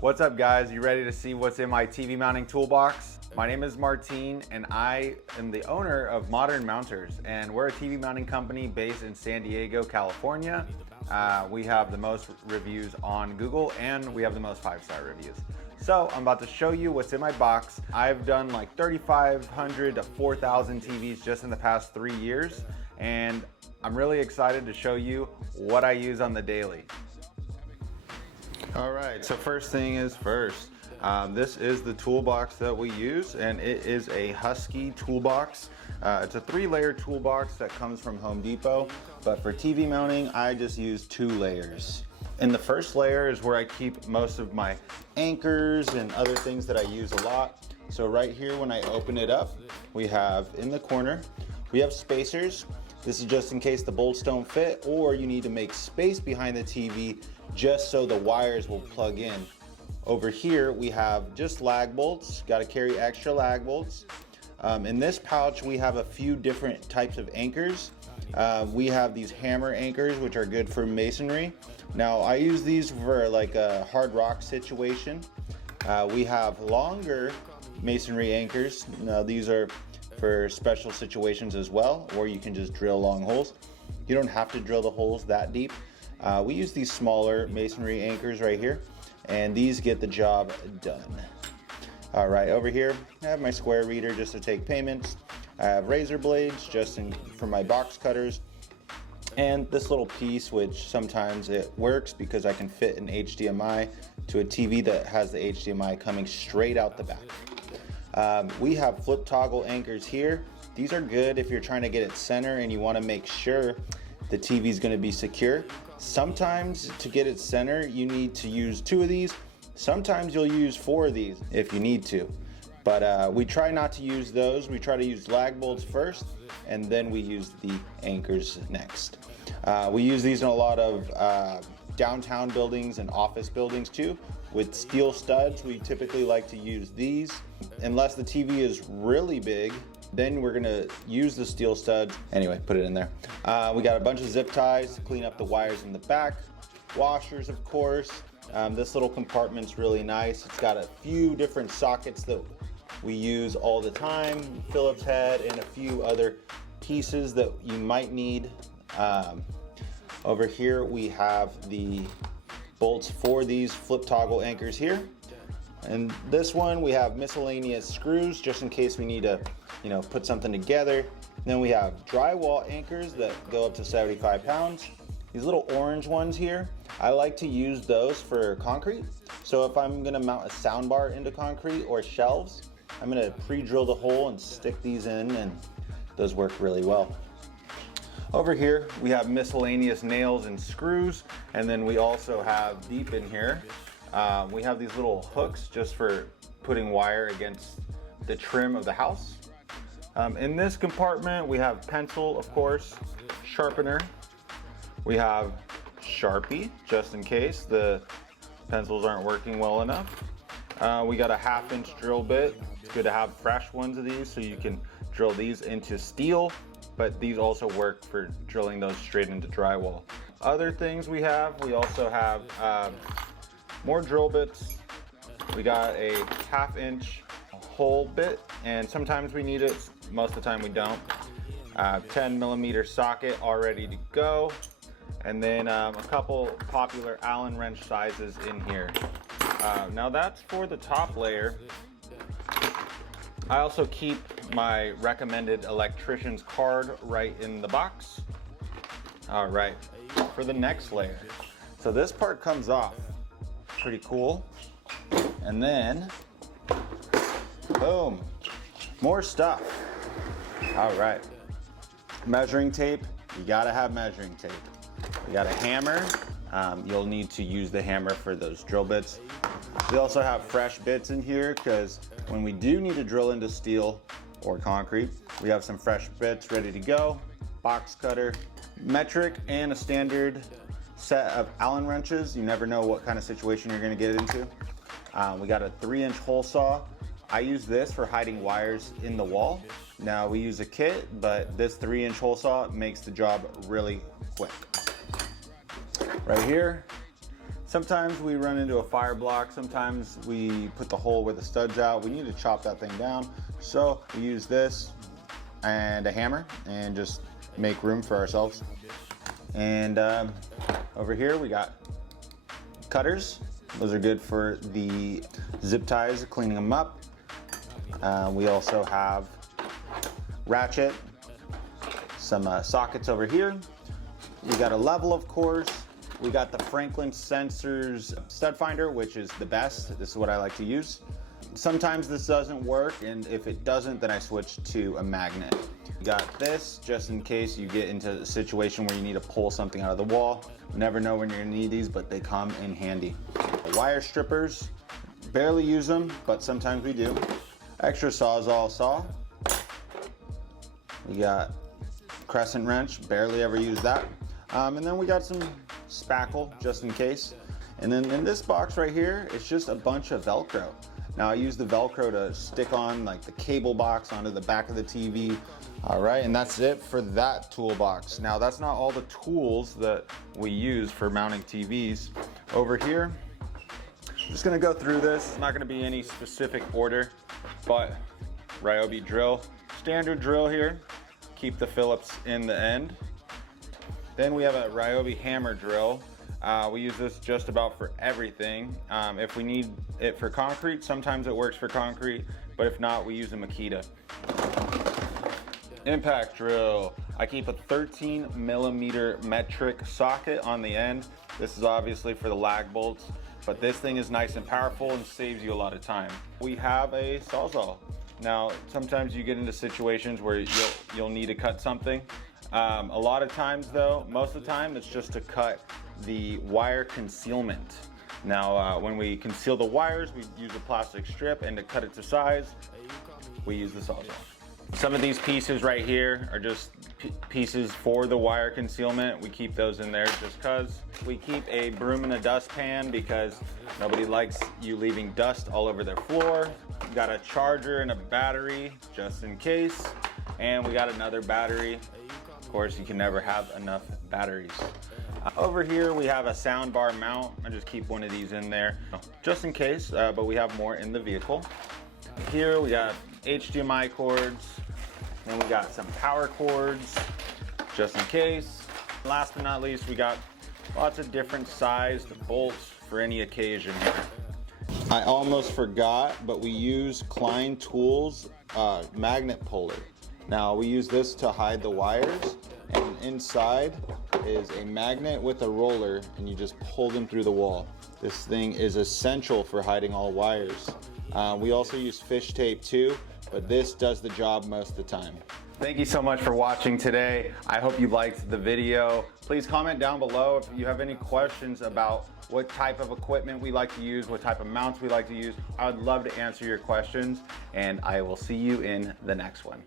What's up guys, you ready to see what's in my TV mounting toolbox? My name is Martin and I am the owner of Modern Mounters, and we're a TV mounting company based in San Diego, California. We have the most reviews on Google and we have the most 5-star reviews. So I'm about to show you what's in my box. I've done like 3,500 to 4,000 TVs just in the past 3 years, and I'm really excited to show you what I use on the daily. All right, so first thing is first. This is the toolbox that we use, and it is a Husky toolbox. It's a 3-layer toolbox that comes from Home Depot, but for TV mounting, I just use 2 layers. And the first layer is where I keep most of my anchors and other things that I use a lot. So right here, when I open it up, we have in the corner, we have spacers. This is just in case the bolts don't fit or you need to make space behind the TV just so the wires will plug in. Over here we have just lag bolts, got to carry extra lag bolts. In this pouch we have a few different types of anchors. We have these hammer anchors, which are good for masonry. Now I use these for like a hard rock situation. We have longer masonry anchors. Now these are for special situations as well, or you can just drill long holes. You don't have to drill the holes that deep. We use these smaller masonry anchors right here, and these get the job done. All right, over here I have my square reader just to take payments. I have razor blades just for my box cutters, and this little piece, which sometimes it works because I can fit an HDMI to a TV that has the HDMI coming straight out the back. We have flip toggle anchors here. These are good if you're trying to get it center and you want to make sure the TV is going to be secure. Sometimes to get it center you need to use 2 of these. Sometimes you'll use 4 of these if you need to, but we try not to use those. We try to use lag bolts first, and then we use the anchors next. We use these in a lot of downtown buildings and office buildings too. With steel studs, we typically like to use these. Unless the TV is really big, then we're gonna use the steel studs. Anyway, put it in there. We got a bunch of zip ties to clean up the wires in the back. Washers, of course. This little compartment's really nice. It's got a few different sockets that we use all the time. Phillips head and a few other pieces that you might need. Over here we have the bolts for these flip toggle anchors here. And this one we have miscellaneous screws just in case we need to put something together. Then we have drywall anchors that go up to 75 pounds. These little orange ones here, I like to use those for concrete. So if I'm gonna mount a sound bar into concrete or shelves, I'm gonna pre-drill the hole and stick these in, and those work really well. Over here, we have miscellaneous nails and screws, and then we also have deep in here, we have these little hooks just for putting wire against the trim of the house. In this compartment, we have pencil, of course, sharpener. We have Sharpie, just in case the pencils aren't working well enough. We got a 1/2-inch drill bit. It's good to have fresh ones of these so you can drill these into steel, but these also work for drilling those straight into drywall. Other things we also have more drill bits. We got a 1/2-inch hole bit, and sometimes we need it, most of the time we don't. 10mm socket all ready to go. And then a couple popular Allen wrench sizes in here. Now that's for the top layer. I also keep my recommended electrician's card right in the box. All right, for the next layer. So this part comes off, pretty cool. And then, boom, more stuff. All right, measuring tape, you gotta have measuring tape. We got a hammer. You'll need to use the hammer for those drill bits. We also have fresh bits in here because when we do need to drill into steel or concrete, we have some fresh bits ready to go. Box cutter, metric, and a standard set of Allen wrenches. You never know what kind of situation you're gonna get into. We got a 3-inch hole saw. I use this for hiding wires in the wall. Now we use a kit, but this 3-inch hole saw makes the job really quick. Right here, Sometimes we run into a fire block, sometimes we put the hole where the stud's out. We need to chop that thing down. So we use this and a hammer and just make room for ourselves. And over here we got cutters. Those are good for the zip ties, cleaning them up. We also have ratchet, some sockets over here. We got a level, of course. We got the Franklin Sensors stud finder, which is the best. This is what I like to use. Sometimes this doesn't work, and if it doesn't, then I switch to a magnet. We got this just in case you get into a situation where you need to pull something out of the wall. You never know when you're gonna need these, but they come in handy. Wire strippers, barely use them, but sometimes we do. Extra Sawzall saw. We got crescent wrench, barely ever use that. And then we got some spackle just in case. And then in this box right here, it's just a bunch of Velcro. Now I use the Velcro to stick on like the cable box onto the back of the TV. All right, and that's it for that toolbox. Now that's not all the tools that we use for mounting TVs. Over here, I'm just gonna go through this. It's not gonna be any specific order, but Ryobi drill, standard drill here. Keep the Phillips in the end. Then we have a Ryobi hammer drill. We use this just about for everything. If we need it for concrete, sometimes it works for concrete, but if not, we use a Makita. Impact drill. I keep a 13mm metric socket on the end. This is obviously for the lag bolts, but this thing is nice and powerful and saves you a lot of time. We have a Sawzall. Now, sometimes you get into situations where you'll need to cut something. A lot of times though, most of the time, it's just to cut the wire concealment. Now, when we conceal the wires, we use a plastic strip, and to cut it to size, we use the Sawzall. Some of these pieces right here are just pieces for the wire concealment. We keep those in there just cause. We keep a broom and a dustpan because nobody likes you leaving dust all over their floor. We got a charger and a battery just in case. And we got another battery. Of course, you can never have enough batteries. Over here, we have a sound bar mount. I just keep one of these in there just in case, but we have more in the vehicle. Here we got HDMI cords, then we got some power cords just in case. Last but not least, we got lots of different sized bolts for any occasion here. I almost forgot, but we use Klein Tools magnet puller. Now we use this to hide the wires, and inside is a magnet with a roller, and you just pull them through the wall. This thing is essential for hiding all wires. We also use fish tape too, but this does the job most of the time. Thank you so much for watching today. I hope you liked the video. Please comment down below if you have any questions about what type of equipment we like to use, what type of mounts we like to use. I would love to answer your questions, and I will see you in the next one.